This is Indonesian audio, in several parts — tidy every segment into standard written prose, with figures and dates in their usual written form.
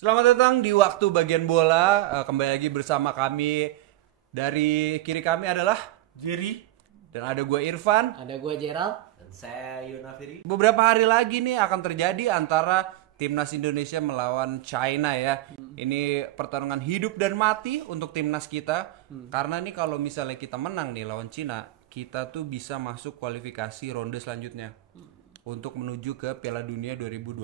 Selamat datang di waktu bagian bola. Kembali lagi bersama kami. Dari kiri kami adalah Jerry. dan ada gue Irfan. Ada gue Gerald. Dan saya Yunafiri. Beberapa hari lagi nih akan terjadi antara timnas Indonesia melawan China ya. Ini pertarungan hidup dan mati untuk timnas kita. Karena nih kalau misalnya kita menang nih lawan China, kita tuh bisa masuk kualifikasi ronde selanjutnya untuk menuju ke Piala Dunia 2026.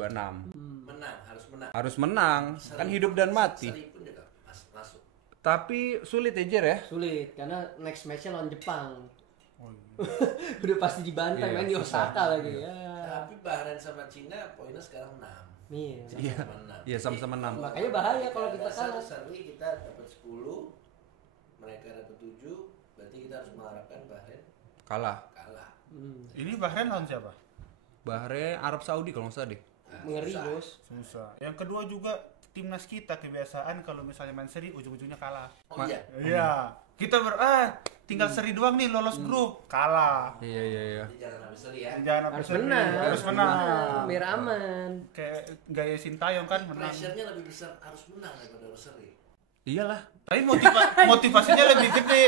Menang, harus menang. Harus menang, kan hidup dan mati. Seri pun juga masuk. Tapi sulit ya Jer ya. Sulit karena next match-nya lawan Jepang. Udah pasti dibantai Iya, main di susah. Osaka lagi ya. Tapi Bahrain sama Cina poinnya sekarang 6. Iya. Sama-sama 6. Iya sama-sama 6. Makanya bahaya kalau kita kalah. Seri kita dapat 10, mereka dapat 7, berarti kita harus mengharapkan Bahrain Kalah. kalah. Ini Bahrain lawan siapa? Bahrain Arab Saudi kalau nggak salah deh. Mengeri, Susah. Bos. Susah. Yang kedua juga timnas kita kebiasaan kalau misalnya main seri ujung-ujungnya kalah. Oh iya. Iya. Kita tinggal seri doang nih lolos grup, kalah. Iya. Jadi jangan habis seri ya. Jangan sampai Harus seri. menang. Harus menang. Biar aman. Kayak gaya Sintayong kan menang. Pressure-nya lebih besar harus menang daripada harus seri. Iyalah. Tapi motivasinya lebih gede.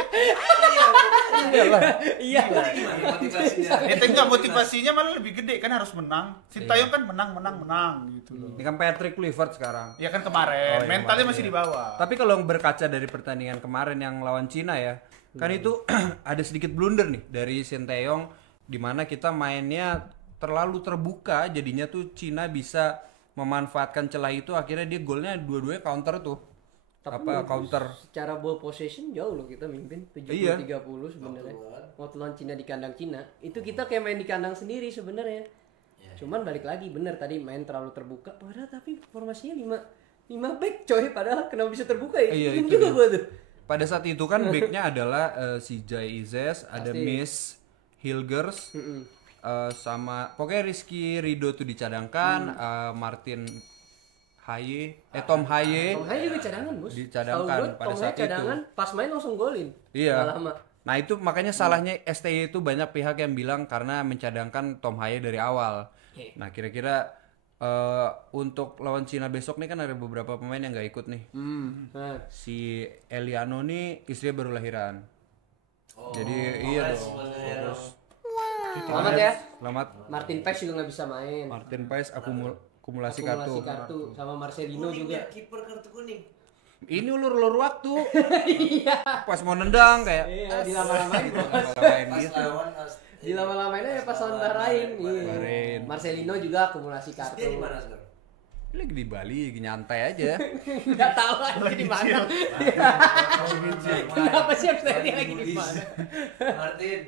Iyalah. Iya. Gimana motivasinya? Itu enggak motivasinya malah lebih gede kan harus menang. Sintayong kan menang gitu loh. Ini kan Patrick Kluivert sekarang. Ya kan kemarin, Oh, iya, mentalnya kemarin, masih iya. di bawah. Tapi kalau berkaca dari pertandingan kemarin yang lawan Cina ya, kan itu ada sedikit blunder nih dari Sinteyong di mana kita mainnya terlalu terbuka, jadinya tuh Cina bisa memanfaatkan celah itu, akhirnya dia golnya dua-duanya counter tuh. Counter. Secara ball possession jauh loh kita mimpin 70-30 Iya. sebenarnya. Waktu Waktu lawan Cina di kandang Cina, itu kita kayak main di kandang sendiri sebenarnya. Iya. Cuman balik lagi bener tadi main terlalu terbuka. Padahal tapi formasinya 5 back coy, padahal kenapa bisa terbuka ya? Iya, Bingung itu juga dia. gua tuh. Pada saat itu kan backnya adalah si Jai Izes, ada Pasti. Miss Hilgers, sama pokoknya Rizky Ridho tuh dicadangkan, Martin Haye, Tom Haye. Tom Haye juga cadangan, Bos. Dicadangkan Tahu gua, pada Tom saat Haye cadangan, pas main langsung golin. Iya. Nggak lama. Nah itu makanya salahnya STY itu banyak pihak yang bilang karena mencadangkan Tom Haye dari awal. Oke. Nah kira-kira untuk lawan Cina besok nih kan ada beberapa pemain yang nggak ikut nih. Nah, Si Eliano nih istrinya baru lahiran. Oh, Jadi iya kongres dong. sebenarnya dong. selamat ya. Selamat. Martin Paes juga nggak bisa main. Martin Paes akumulasi Akumulasi kartu. kartu sama Marcelino Kuning juga. ya, kiper kartu kuning. Ini ulur waktu. Iya. Pas mau nendang kayak Iya, dilama-lamain. main Pas gitu. lawan Dilama-lamain aja pas lawan Bahrain. Iya. Bahrain. Marcelino juga akumulasi Dia kartu. di mana sekarang? Dia lagi di Bali, lagi nyantai aja. Enggak tahu lagi di mana. Kenapa sih harus tanya dia lagi di mana? Martin.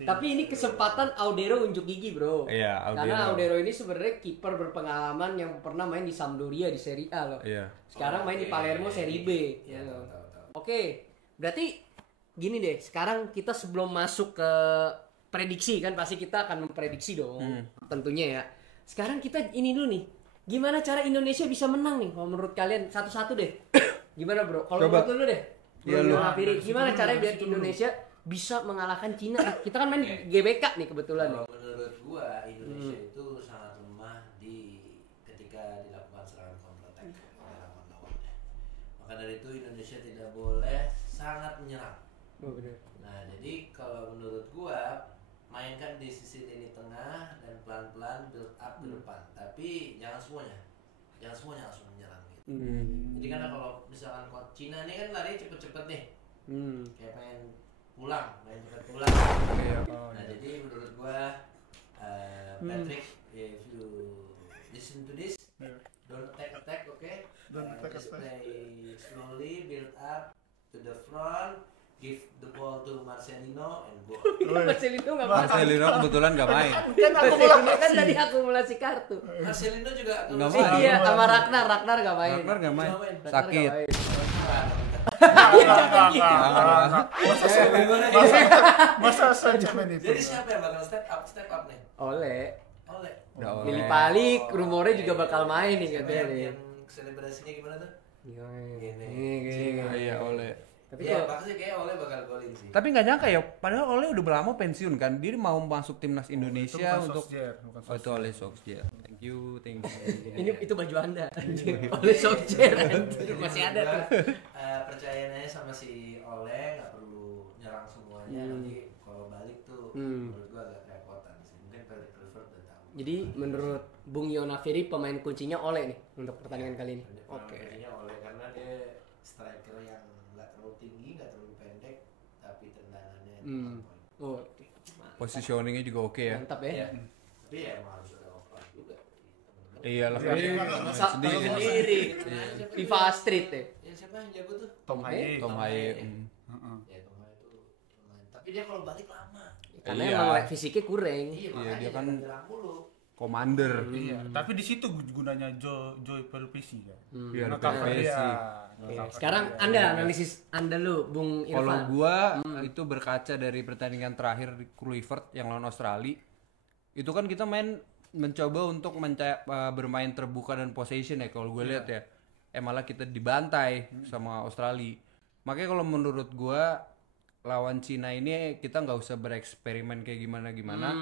Tapi ini kesempatan Audero unjuk gigi, Bro. Iya, Karena Audero. Audero ini sebenarnya kiper berpengalaman yang pernah main di Sampdoria di Serie A loh. Iya. Sekarang main di Palermo Serie B. Iya, Ya. tahu. Oke, berarti gini deh. Sekarang kita sebelum masuk ke prediksi kan pasti kita akan memprediksi dong, tentunya ya. Sekarang kita ini dulu nih. Gimana cara Indonesia bisa menang nih? Kalau menurut kalian satu-satu deh. Gimana bro? Kalau Coba. menurut lu deh. Iya, lu. Gimana caranya biar Indonesia bisa mengalahkan Cina? Kita kan main GBK nih kebetulan nih. Kalau menurut gua Indonesia itu sangat lemah ketika dilakukan serangan counter attack oleh lawan-lawannya. Maka dari itu Indonesia tidak boleh sangat menyerang. Oh, bener. Nah, jadi kalau menurut gua mainkan di sisi lini tengah dan pelan-pelan build up ke depan. Tapi jangan semuanya langsung menyerang gitu. Jadi karena kalau misalkan Cina ini kan lari cepet-cepet nih. Kayak pengen main cepet pulang. Nah, jadi menurut gua Patrick, if you listen to this, don't attack, okay? Don't attack. Just play slowly, build up to the front, give the ball to Marcelino and go. Marcelino nggak main. Marcelino kebetulan gak main. Marcelino kan tadi akumulasi kartu. Marcelino juga Nggak main. Iya, sama Ragnar nggak main. Ragnar gak main. Nggak main. Sakit. Masa saja main itu. Jadi siapa yang bakal step up nih? Oleh. Oleh. Udah oleh. Lili Palik, rumornya juga bakal main nih Siapa katanya nih. yang selebrasinya gimana tuh? Gini. Iya oleh. Tapi Ya, kalau pasti kayak Oleh bakal golin sih. Tapi nggak nyangka ya, padahal Oleh udah lama pensiun kan. Dia mau masuk timnas Indonesia Itu bukan untuk Solskjaer, bukan Oh itu Oleh Solskjaer. Thank you. itu baju Anda. Oleh Solskjaer anjir, masih ada tuh. Percayain aja sama si Oleh, nggak perlu nyerang semuanya. Nanti kalau balik tuh menurut gua agak kerepotan sih. Mungkin Patrick Kluivert udah tahu. Jadi menurut Bung Yonafiri pemain kuncinya Oleh nih untuk pertandingan kali ini. Oke. Oleh karena dia striker yang nggak terlalu tinggi, nggak terlalu pendek, tapi tendangannya on point. Oh, Positioningnya juga oke ya. mantap ya. Iya. Tapi ya emang harus ada offline juga. Iyalah. Masa sendiri. FIFA Street ya. Ya siapa yang jago tuh? Tom Haye. Tom Haye. Ya Tom Haye itu lumayan. Tapi dia kalau balik lama. Karena Iya. emang fisiknya kurang. Iya, Iya, makanya dia kan nyerang mulu. Commander. Iya, tapi di situ gunanya Joy Pelupisi kan. Iya, Nge-cover PSI. dia. Oke, Nge-cover sekarang dia. Anda analisis Anda lu Bung Kalau Irfan. gua itu berkaca dari pertandingan terakhir di Kluivert yang lawan Australia. Itu kan kita mencoba untuk bermain terbuka dan possession ya kalau gue lihat ya. Malah kita dibantai sama Australia. Makanya kalau menurut gua lawan Cina ini kita nggak usah bereksperimen kayak gimana.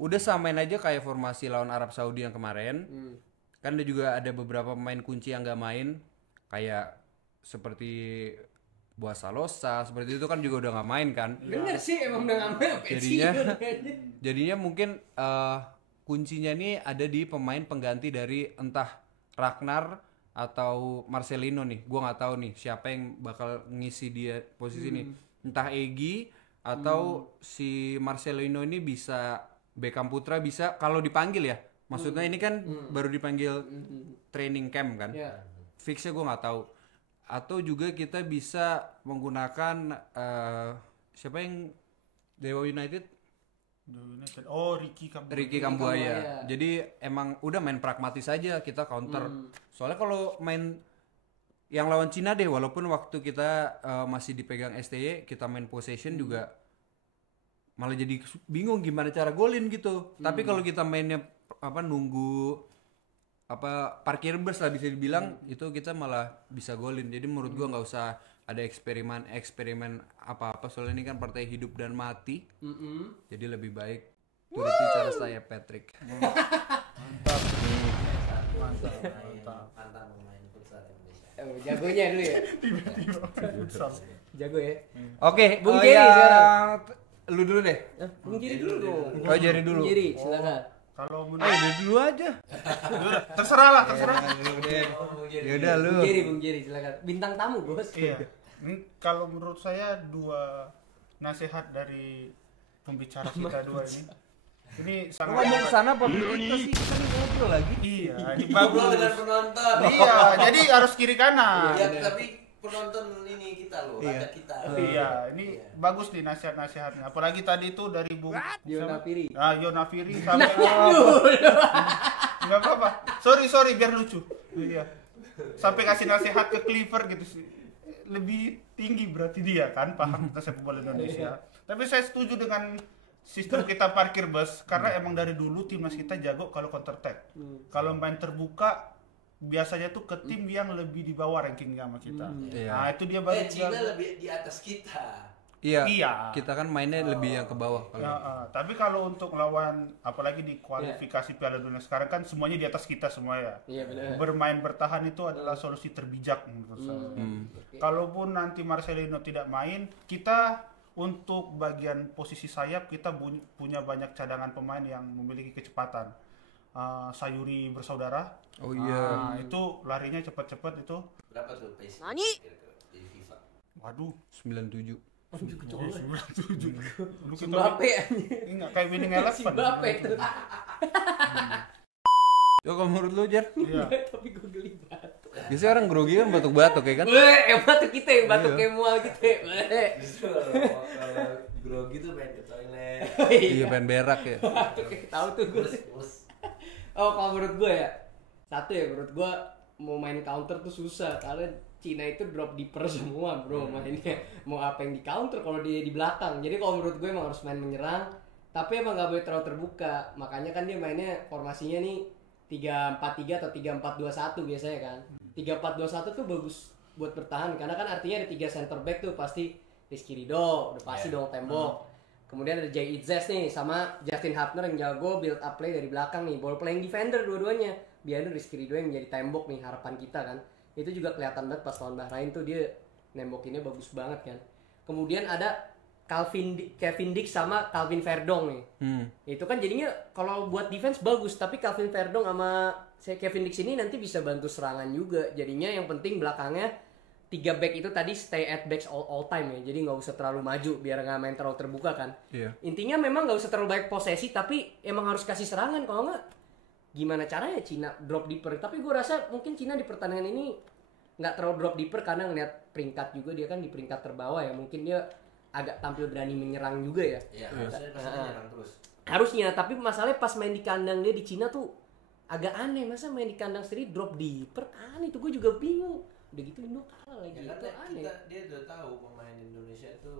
Udah samain aja kayak formasi lawan Arab Saudi yang kemarin. Kan ada juga ada beberapa pemain kunci yang nggak main kayak seperti Buasa Losa seperti itu kan juga udah nggak main kan. Bener sih emang udah ngambil Jadinya mungkin kuncinya nih ada di pemain pengganti dari entah Ragnar atau Marcelino nih. Gua nggak tahu nih siapa yang bakal ngisi dia posisi ini. Entah Egy atau si Marcelino ini bisa Beckham Putra bisa kalau dipanggil ya. Maksudnya ini kan baru dipanggil training camp kan. Ya. Fixnya gue nggak tahu. Atau juga kita bisa menggunakan siapa yang Dewa United? Oh, Ricky Kambuaya. Jadi emang udah main pragmatis aja kita counter. Soalnya kalau main yang lawan Cina deh, walaupun waktu kita masih dipegang STY, kita main possession juga malah jadi bingung gimana cara golin gitu. Tapi kalau kita mainnya nunggu parkir bus lah bisa dibilang, itu kita malah bisa golin. Jadi menurut gua nggak usah ada eksperimen apa-apa, soalnya ini kan partai hidup dan mati. Jadi lebih baik turuti cara saya Patrick. Mantan pemain futsal Indonesia. Oh, jagonya dulu ya. Jago ya. Oke, Bung Jerry sekarang. Lu dulu deh. Bung Jerry dulu dong. Oh, Jerry dulu. Bung Jerry, silakan. Kalau Dia dulu aja. terserah lah, terserah. Ya udah lu. Bung Jerry silakan. Bintang tamu, Bos. Iya. Ini kalau menurut saya dua nasihat dari pembicara kita dua ini. Ini sangat Ngomong sana apa kita sih? Kita nih ngobrol lagi. Iya, ini Ngobrol dengan bagus. penonton. Iya, jadi harus kiri kanan. Ya, tapi penonton ini kita loh, rakyat kita. Iya, ini bagus nih nasihat-nasihatnya. Apalagi tadi itu dari Bung Yonafiri. Yonafiri sampai Enggak apa-apa. Sorry biar lucu. Iya. Sampai kasih nasihat ke Cleaver gitu sih. Lebih tinggi berarti dia kan paham tentang sepak bola Indonesia. Tapi saya setuju dengan sistem kita parkir bus karena emang dari dulu timnas kita jago kalau counter attack. Kalau main terbuka biasanya tuh ke tim yang lebih di bawah rankingnya sama kita. Iya. Nah, itu dia baru Cina lebih di atas kita. Iya. Iya. Kita kan mainnya lebih yang ke bawah kalau. Tapi kalau untuk lawan apalagi di kualifikasi Piala Dunia sekarang kan semuanya di atas kita semua ya. Iya benar. Bermain bertahan itu adalah solusi terbijak menurut saya. Kalaupun nanti Marcelino tidak main, kita untuk bagian posisi sayap kita punya banyak cadangan pemain yang memiliki kecepatan. Sayuri bersaudara. Oh iya. Itu larinya cepat-cepat itu. Berapa tuh pace? Di FIFA. Waduh, 97. 97. Lu kita Mbappe anjing. enggak kayak winning eleven. Mbappe tuh. Yo kalau menurut lu Jar? Iya. Tapi gue geli banget. Biasanya orang grogi kan batuk-batuk ya kan? Batuk kita yang batuk kayak mual gitu ya. Justru kalau grogi tuh main ke toilet. Iya pengen berak ya. Batuk kayak tahu tuh gue. Oh kalau menurut gue ya, satu ya menurut gue mau main counter tuh susah karena Cina itu drop deeper semua bro mainnya. Mau apa yang di counter kalau dia di belakang. Jadi kalau menurut gue emang harus main menyerang, tapi emang nggak boleh terlalu terbuka. Makanya kan dia mainnya formasinya nih 3-4-3 atau 3-4-2-1 biasanya kan. 3-4-2-1 tuh bagus buat bertahan karena kan artinya ada 3 center back tuh pasti Rizky Ridho udah pasti dong tembok. Kemudian ada Jay Itzes nih sama Justin Hubner yang jago build up play dari belakang nih, ball playing defender dua-duanya. Biarin Rizky Ridho yang menjadi tembok nih harapan kita kan. Itu juga kelihatan banget pas lawan Bahrain tuh dia nembokinnya bagus banget kan. Kemudian ada Kevin Dix sama Calvin Verdong nih. Itu kan jadinya kalau buat defense bagus, tapi Calvin Verdong sama Kevin Dix ini nanti bisa bantu serangan juga. Jadinya yang penting belakangnya 3 back itu tadi stay at backs all time ya. Jadi nggak usah terlalu maju biar nggak main terlalu terbuka kan. Iya. Intinya memang nggak usah terlalu banyak posesi tapi emang harus kasih serangan. Kalau nggak gimana caranya Cina drop deeper. Tapi gue rasa mungkin Cina di pertandingan ini nggak terlalu drop deeper karena ngeliat peringkat juga dia kan di peringkat terbawah ya. Mungkin dia agak tampil berani menyerang juga ya. Iya, harusnya pasti nyerang terus. Harusnya, tapi masalahnya pas main di kandang dia di Cina tuh agak aneh. Masa main di kandang sendiri drop deeper aneh itu gue juga bingung. Udah gitu Indo kalah lagi Ya itu kan aneh. dia udah tahu pemain Indonesia itu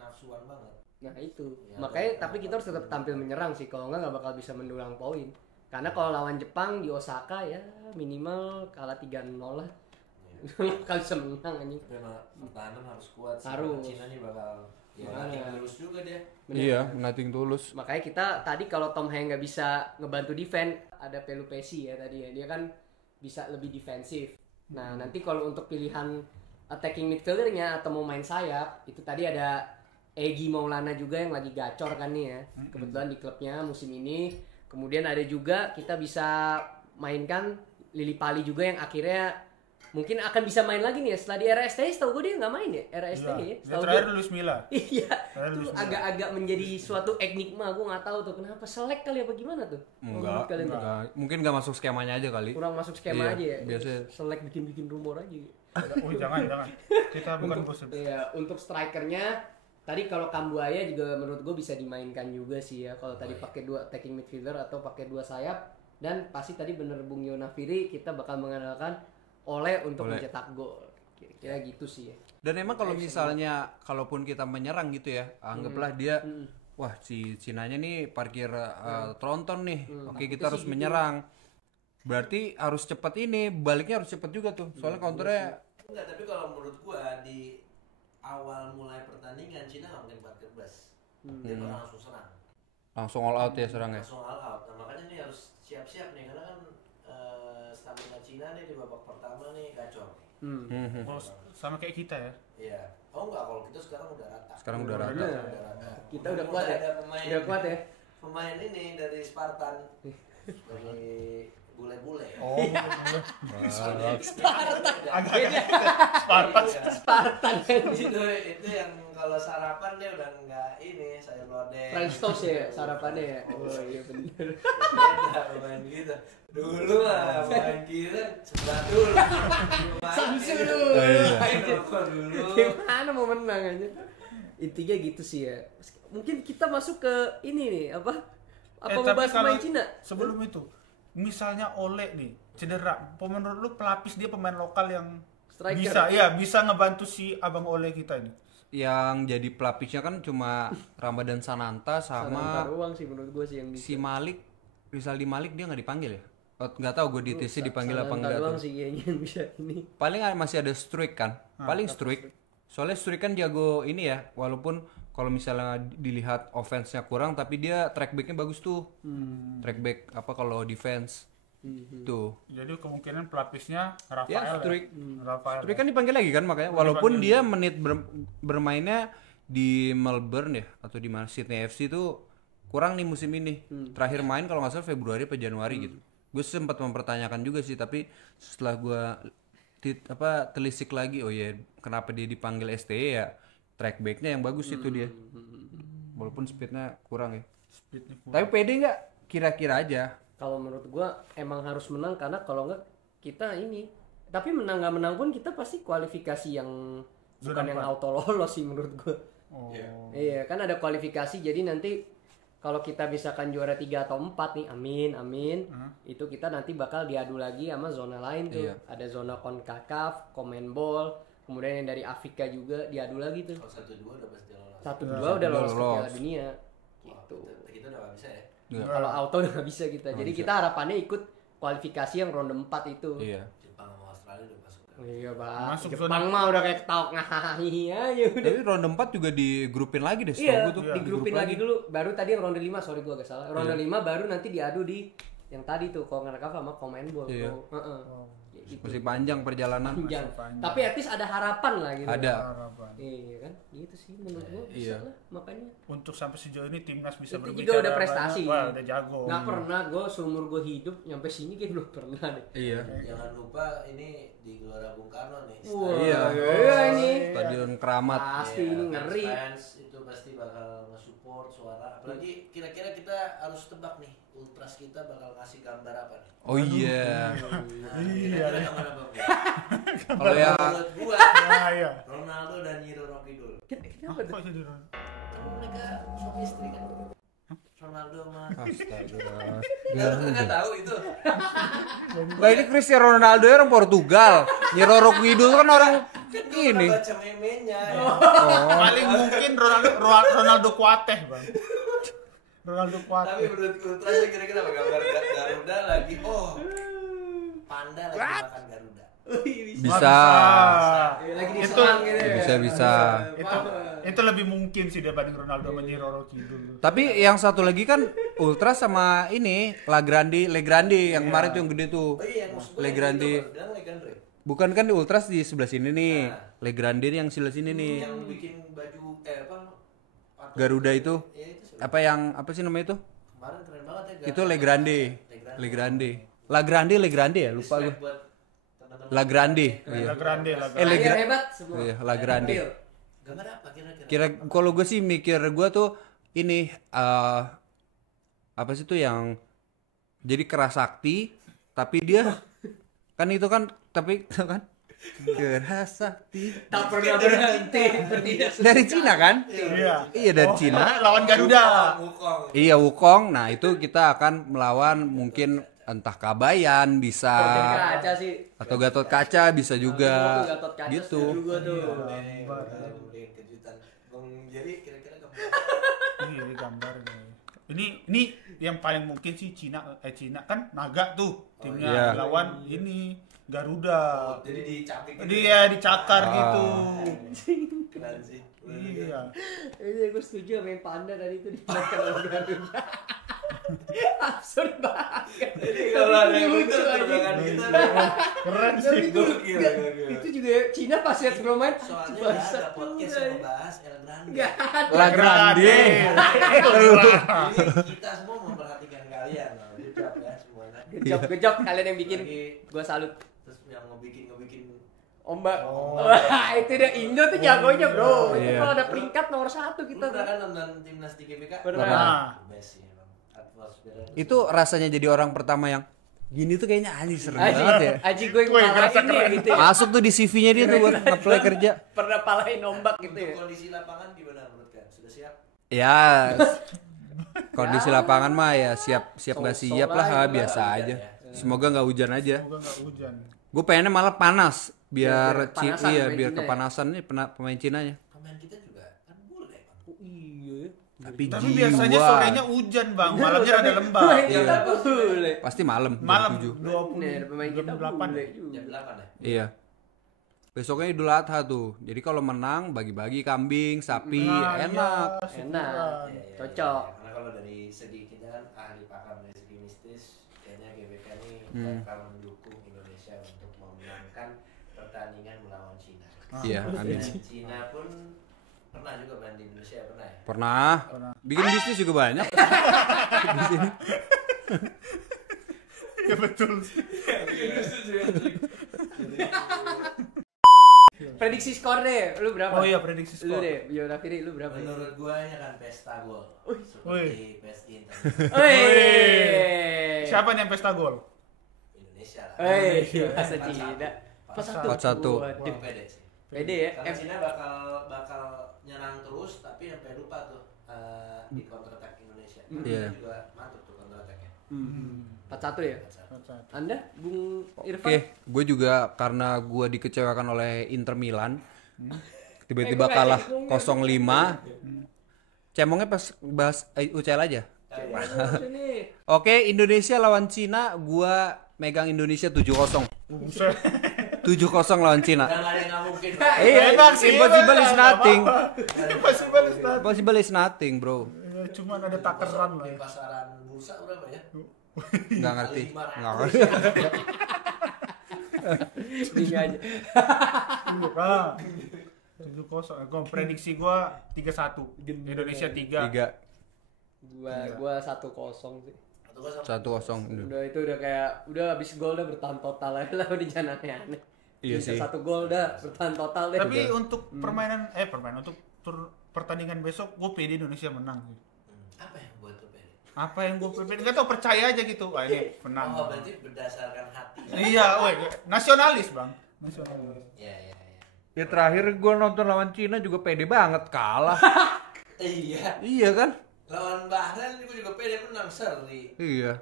nafsuan banget. Nah itu Ya, makanya betul. tapi kita harus tetap tampil menyerang sih kalau nggak bakal bisa mendulang poin karena kalau lawan Jepang di Osaka ya minimal kalah 3-0 lah bakal bisa menang anjing. Tapi emang pertahanan harus kuat sih. Harus. Cina nih bakal ya Makanya. nothing tulus juga dia. Iya, nothing tulus. Makanya kita tadi kalau Tom Hanks nggak bisa ngebantu defense ada Pelupesi ya tadi ya dia kan bisa lebih defensif. Nah nanti kalau untuk pilihan attacking midfieldernya atau mau main sayap itu tadi ada Egy Maulana juga yang lagi gacor kan nih ya kebetulan di klubnya musim ini. Kemudian ada juga kita bisa mainkan Lili Pali juga yang akhirnya mungkin akan bisa main lagi nih ya setelah di era STI. Setahu gue dia nggak main ya era STI ya. Dia Setahu terakhir gue- Luis Milla. Iya, Terakhir itu Luis Milla. agak-agak menjadi suatu enigma. Gue nggak tahu tuh kenapa selek kali apa gimana tuh. Menurut kalian tuh? Enggak. Mungkin nggak masuk skemanya aja kali. Kurang masuk skema Iya, aja ya. biasanya. Selek bikin rumor aja. Oh jangan. Kita bukan gosip. Iya, untuk strikernya tadi kalau Kambuaya juga menurut gue bisa dimainkan juga sih ya. Kalau tadi pakai 2 attacking midfielder atau pakai 2 sayap dan pasti tadi bener Bung Yonafiri kita bakal mengandalkan Oleh untuk Oleh. mencetak gol. Kira-kira gitu sih ya. Dan emang kalau misalnya kalaupun kita menyerang gitu ya, anggaplah dia wah si Cinanya nih parkir tronton nih. Oke, kita harus menyerang. Berarti harus cepat ini, baliknya harus cepat juga tuh. Soalnya counternya Enggak, tapi kalau menurut gua di awal mulai pertandingan Cina nggak mungkin parkir bus. Dia bakal langsung serang. langsung all out ya serangnya. Langsung all out. Nah, makanya ini harus siap-siap nih karena kan stamina Cina nih di babak pertama nih gacor. Oh, sama kayak kita ya. Iya. Oh enggak, kalau kita sekarang udah rata. Sekarang udah rata. Udah rata. Kita udah kuat ya. Ada pemain, Udah kuat ya. Pemain ini dari Spartan. Dari bule-bule. Oh. Spartan itu yang kalau sarapan dia udah enggak ini sayur lodeh. French toast ya sarapannya ya. Oh iya bener. Beda pemain kita. Dulu lah pemain kita sebelah dulu. Samsu lu. Main rokok dulu. Gimana mau menang aja. Intinya gitu sih ya. Mungkin kita masuk ke ini nih apa? Apa mau tapi bahas kalau pemain Cina? sebelum itu, misalnya Oleh nih cedera, menurut lu pelapis dia pemain lokal yang Striker. bisa ngebantu si abang Oleh kita ini. Yang jadi pelapisnya kan cuma Ramadan Sananta Sananta sama doang sih menurut gue sih yang bisa. si Malik, Rizaldi Malik dia nggak dipanggil ya? Oh, nggak tahu gue di TC dipanggil apa Sananta enggak doang tuh. sih kayaknya yang bisa ini. Paling masih ada Struik kan? Paling Struik. Soalnya Struik kan jago ini ya, walaupun kalau misalnya dilihat offense-nya kurang tapi dia track back-nya bagus tuh. Track back apa kalau defense. Tuh. Jadi kemungkinan pelapisnya Rafael. Ya, Struik. Rafael. Struik kan dipanggil lagi kan makanya walaupun dia menit bermainnya di Melbourne ya atau di mana Sydney FC itu kurang nih musim ini. Terakhir main kalau nggak salah Februari atau Januari gitu. Gue sempat mempertanyakan juga sih tapi setelah gue telisik lagi oh ya kenapa dia dipanggil STE ya track back-nya yang bagus itu dia. Walaupun speednya kurang ya. Speednya kurang. Tapi pede nggak? Kira-kira aja. Kalau menurut gua emang harus menang karena kalau enggak kita ini. Tapi menang nggak menang pun kita pasti kualifikasi yang bukan yang auto lolos sih menurut gua. Oh. Iya, kan ada kualifikasi jadi nanti kalau kita misalkan juara 3 atau 4 nih, amin. Itu kita nanti bakal diadu lagi sama zona lain tuh. Iya. Ada zona CONCACAF, CONMEBOL, kemudian yang dari Afrika juga diadu lagi tuh. Kalau 1-2 udah pasti lolos. 1-2 udah lolos ke lolos. Piala Dunia. Wah, Gitu. kita udah nggak bisa ya. Nggak. Kalau auto udah nggak bisa kita. Jadi kita harapannya ikut kualifikasi yang ronde 4 itu. Iya. Jepang sama Australia udah masuk Iya, Bang. Masuk Jepang mah udah kayak ketawa ngahahi aja udah. Tapi ronde 4 juga digrupin lagi deh setahu Iya, gua tuh. digrupin lagi dulu. Baru tadi yang ronde 5, sorry gua agak salah. Ronde 5 baru nanti diadu di yang tadi tuh kalau nggak sama Commonwealth Iya. tuh. Heeh. Ya, gitu. Masih panjang perjalanan. Panjang. panjang. Tapi at least ada harapan lah gitu. Ada. Harapan. Iya kan? Gitu sih menurut gua bisa Iya. lah makanya. Untuk sampai sejauh ini timnas bisa Itu juga berbicara udah prestasi. banyak. Wah, udah jago. Nggak pernah gua seumur gua hidup nyampe sini kayak belum pernah deh. Iya. Jangan lupa ini di Gelora Bung Karno nih. Wah, Iya. iya ini. Stadion Keramat. Pasti ini ngeri. Fans itu pasti bakal nge-support suara. Apalagi kira-kira kita harus tebak nih, ultras kita bakal ngasih gambar apa nih? Oh iya. Nah, kira-kira gambar apa? Bro? Kalau yang Menurut gua Nah, iya. Ronaldo dan Nyiro Rockidul. Kenapa tuh? Kok jadi Kan mereka suami istri kan. Ronaldo sama Astaga. Nggak tahu itu. Lah ini Cristiano Ronaldo orang Portugal. Nyiro Rockidul kan orang Kan gua ini. pernah baca meme-nya ya. paling mungkin Ronaldo Kuateh, Bang. Ronaldo Tapi Kuateh. menurut ultrasnya kira-kira apa gambar Garuda lagi? Oh, panda lagi makan Garuda. Bisa. Lagi Itu diserang gitu ya. Bisa. itu lebih mungkin sih dibanding Ronaldo sama Nyiro Kidul. Tapi yang satu lagi kan Ultra sama ini Legrandi yang kemarin tuh yang gede tuh. Oh iya, yang maksud gue Legrandi. yang itu, bilang Legrandi. Bukan kan di Ultras di sebelah sini nih. Legrandi yang sebelah sini nih. Yang bikin baju apa? patung. Garuda itu. Ya itu sih. Apa sih namanya itu? Kemarin keren banget ya. Itu Legrandi. Legrandi ya, lupa gue. Buat teman-teman. Legrandi. Iya. La Grande. Player hebat semua. Iya, Legrandi. Tampil. Gambar apa kira-kira? Kira kalau gue sih mikir gue tuh ini apa sih tuh yang jadi kerasakti tapi dia kan itu kan tapi kan kerasakti Tak pernah berhenti. dari Cina kan? Iya. Iya dari Cina. Lawan Garuda. Wukong. Iya Wukong. Nah itu kita akan melawan mungkin entah Kabayan bisa Kaca sih. atau Gatot Kaca bisa juga Gatot Kaca gitu. juga tuh. Ini kejutan. Bang Jerry kira-kira kamu. Iya, ini gambarnya. Ini yang paling mungkin sih Cina kan Naga tuh timnya iya. lawan ini Garuda. Jadi dicapik. Dia dicakar gitu. Keren sih. Iya. Iya, gue setuju sama yang panda tadi itu dimakan oleh Garuda. Absurd banget. Jadi kalau ada yang lucu betul aja. tebakan kita. Keren Tapi sih. itu, Gokil, gokil. itu juga Cina pas lihat sebelum main. Soalnya Bangsat nggak ada podcast juga. yang membahas El Grande. Nggak ada. Legrandi. Jadi kita semua memperhatikan kalian. Gejap ya semuanya. Gejap kalian yang bikin. Lagi Gua salut. terus yang ngebikin Ombak. Wah, itu dia Indo tuh jagonya, Bro. Itu Iya. kalau ada peringkat nomor 1 Lu kita. pernah kan nonton timnas di GBK? Pernah. Best sih emang. Atmosfer. Itu rasanya jadi orang pertama yang gini tuh kayaknya anjing serem Aji, banget ya. Aji gue yang Wih, palahin ngerasa dia keren. gitu ya. Masuk tuh di CV-nya dia tuh buat nge-play kerja. Pernah palahin ombak gitu Untuk ya. kondisi lapangan gimana menurut kalian? Sudah siap? Ya, kondisi lapangan mah ya siap nggak So-so siap lah, lah, biasa nggak aja. hujan Semoga nggak hujan aja. Semoga nggak hujan. Gue pengennya malah panas biar Biar kepanasan iya pemain biar Cina ya. kepanasan nih pemain Cinanya. Pemain kita juga kan bule Bang. Oh, iya. Tapi Biasanya jiwa. sorenya hujan, Bang. Malamnya rada lembab. Pemain Iya. kita bule. Pasti malam jam Malam 7. 20. Nih, ada pemain kita 8. bule juga. Jam 8 ya? Iya. Besoknya Idul Adha tuh. Jadi kalau menang bagi-bagi kambing, sapi, Nah, enak. iya, Enak. syukuran. Iya, Cocok. Karena kalau dari segi kita kan ahli pakar dari segi mistis, kayaknya GBK ini bakal mendukung Indonesia untuk memenangkan pertandingan melawan Cina. Iya, amin. Dan Cina pun pernah juga main di Indonesia pernah ya? Pernah. Bikin bisnis juga banyak. Di sini. Ya betul. Prediksi skor deh, lu berapa? Oh iya, prediksi Lu skor. deh, Biona Firi, lu berapa? Menurut gua ini akan pesta gol. Seperti Wih. PSG Inter Wih. Siapa nih yang pesta gol? Indonesia lah. Wih, bahasa Cina. 4-1. 4-1. Waduh. Pede sih. Pede ya. Karena Cina bakal nyerang terus tapi sampai lupa tuh di counter attack Indonesia. Iya. Kita juga mantap tuh counter attack-nya. 4-1 ya? Anda, Bung Irfan? Oke, gue juga karena gue dikecewakan oleh Inter Milan. Tiba-tiba gua kalah nggak 0-5. Cemongnya pas bahas UCL aja. Sini. Oke, Indonesia lawan Cina, gua megang Indonesia 7-0. Buset. 7-0 lawan Cina. Udah nggak ada yang nggak mungkin. Iya, Emang sih, impossible emang is nothing. Impossible is nothing. Impossible is nothing, bro. Ya, cuman ada takeran lah Di ya. pasaran bursa berapa ya? Nggak ngerti. Nggak ngerti. Ini aja. Ah. 7-0. Gua prediksi gua 3-1. Indonesia 3. 3. Gua 1-0 sih. Atau gua sama 1-0. Udah itu udah kayak udah habis gol udah bertahan total aja lah, udah jangan aneh-aneh. Iya Bisa sih. 1 gol udah bertahan total deh. Tapi untuk permainan untuk pertandingan besok gue pede Indonesia menang sih. apa yang buat tuh pede? Apa yang gue pede? Enggak tahu, percaya aja gitu. Wah, ini menang. Oh, berarti berdasarkan hati. Iya, woi, nasionalis, Bang. Nasionalis. Iya. Ya terakhir gue nonton lawan Cina juga pede banget kalah. Iya. Iya kan? Lawan Bahrain gue juga pede menang seri. Iya.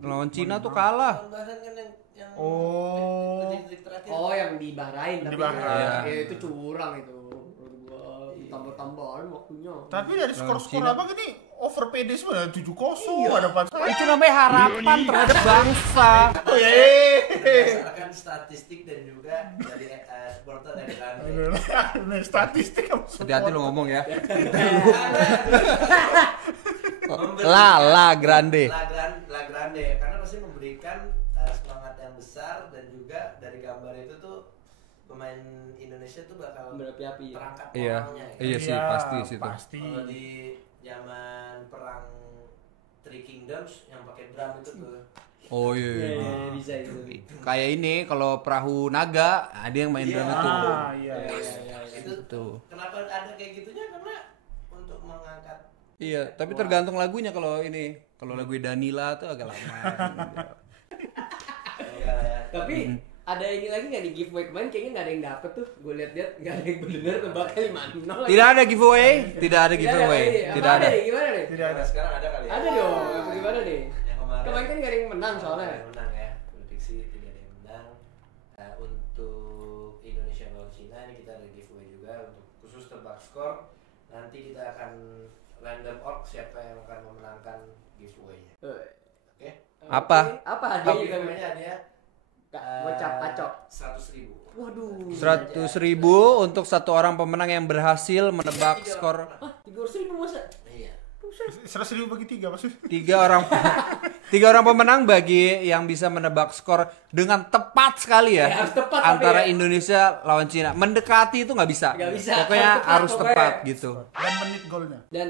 Lawan Cina tuh kalah. Lawan Bahrain kan yang Oh. detik-detik terakhir. Oh, yang di Bahrain Di tapi Bahrain. ya, itu curang itu. Menurut gua tambah-tambahan waktunya. Tapi dari skor-skor Cina. abang ini over PD sebenarnya 7-0 ada 4. Itu namanya harapan terhadap bangsa. Oh iya. Berdasarkan statistik dan juga dari supporter dari Grande. Nah, statistik kamu. Hati-hati lu ngomong ya. Memberi- La Grande. La Grande karena pasti memberikan semangat yang besar dan juga dari gambar itu tuh pemain Indonesia tuh bakal Berapi-api. terangkat Iya. moralnya ya. Iya sih, pasti situ. Pasti. Kalau di zaman perang Three Kingdoms yang pakai drum itu tuh. Oh Iya, iya. iya, bisa itu. Kayak ini kalau perahu naga ada yang main drum itu. Ah, iya. Itu Tuh. kenapa ada kayak gitunya karena untuk mengangkat Iya, tapi tergantung lagunya kalau ini. Kalau lagu Danila tuh agak lama. Tapi ada ini lagi nggak di giveaway kemarin kayaknya nggak ada yang dapet tuh. Gue lihat nggak ada yang bener tebaknya 5-0. Tidak ada giveaway, tidak ada giveaway, tidak ada. Nih, gimana nih? Tidak ada. sekarang ada kali ya. Ada dong. Apa gimana nih? Yang Kemarin kan nggak ada yang menang soalnya. Tidak ada yang menang ya. Prediksi tidak ada yang menang. Untuk Indonesia lawan Cina ini kita ada giveaway juga untuk khusus tebak skor. Nanti kita akan random org siapa yang akan memenangkan giveaway-nya. Oke. Apa? Apa hadiahnya? Giveaway-nya ada Gocap kacok. 100.000. Waduh. 100.000 untuk satu orang pemenang yang berhasil menebak skor. Hah, 300.000 masa? Iya. 100.000 bagi 3 maksudnya. Tiga orang pemenang bagi yang bisa menebak skor dengan tepat sekali ya, Ya, harus tepat antara tapi ya. Indonesia lawan Cina. Mendekati itu nggak bisa. Nggak bisa, Pokoknya harus harus tepat, tepat pokoknya. gitu. Dan menit golnya. Dan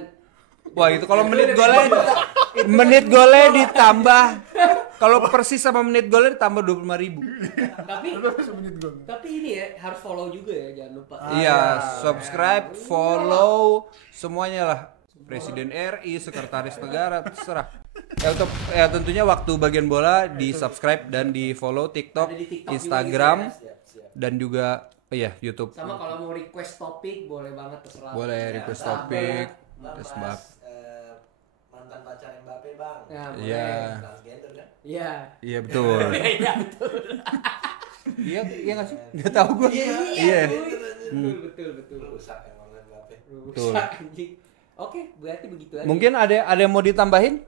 Wah itu kalau menit golnya ditambah, kalau persis sama menit golnya ditambah 25.000. tapi Menit gol. tapi ini ya harus follow juga ya, jangan lupa. Iya, subscribe, follow, semuanya lah. Presiden RI, sekretaris negara, terserah. Ya tentunya waktu bagian bola di subscribe dan di follow TikTok, Ada di TikTok Instagram, juga gitu Siap. dan juga YouTube. Sama kalau mau request topik boleh banget terserah. Boleh request topik, terus bak. Mantan pacar Mbappe bang. Ya, boleh. Iya, Transgender kan? Iya. iya betul. Iya betul. Iya, iya nggak sih? Nggak tahu gue. Iya. Betul. Rusak emang Mbappe. Betul. Rusak, anjing. Oke, berarti begitu aja. Mungkin ada yang mau ditambahin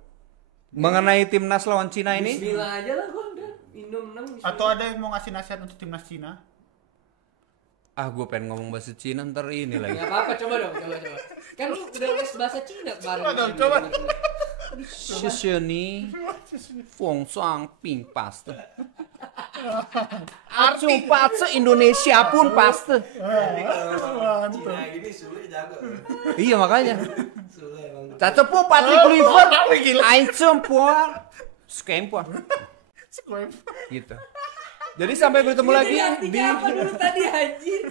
mengenai timnas lawan Cina ini? Bismillah aja lah gua udah. Indo menang. Bismillah. Atau ada yang mau ngasih nasihat untuk timnas Cina? Ah, gue pengen ngomong bahasa Cina ntar ini lagi. Nggak apa-apa, coba dong, coba. Kan lu udah les bahasa Cina bareng. Coba dong, coba. 谢谢你，风霜并 pasta. Arti pasta Indonesia pun pasta. Cina gini Sule jago. Iya makanya. Sule emang. Caca po Patrick Kluivert. Aicem po. Skempo. Gitu. Jadi sampai bertemu lagi Jadi artinya apa dulu tadi anjir?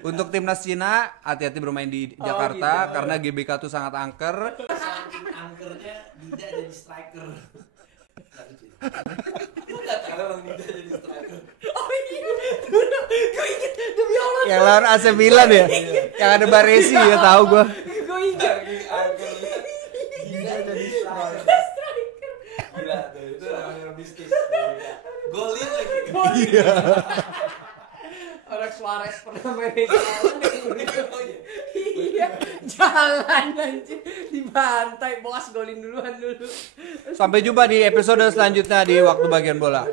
untuk timnas Cina, hati-hati bermain di Jakarta gitu. karena GBK tuh sangat angker. Saking angkernya Dida jadi striker. Lu nggak tahu bang Dida jadi striker. Oh iya, dulu gue inget demi Allah. Yang lawan AC Milan ya. Yang ada Baresi ya tahu gua. Gue inget. Angkernya Dida jadi striker. Striker. Gila tuh itu namanya bisnis. Golin lagi. Iya. Orang Suarez pernah main di jalan. Oh iya. Iya, jalan anjir dibantai, bos golin duluan dulu. Sampai jumpa di episode selanjutnya di Waktu Bagian Bola.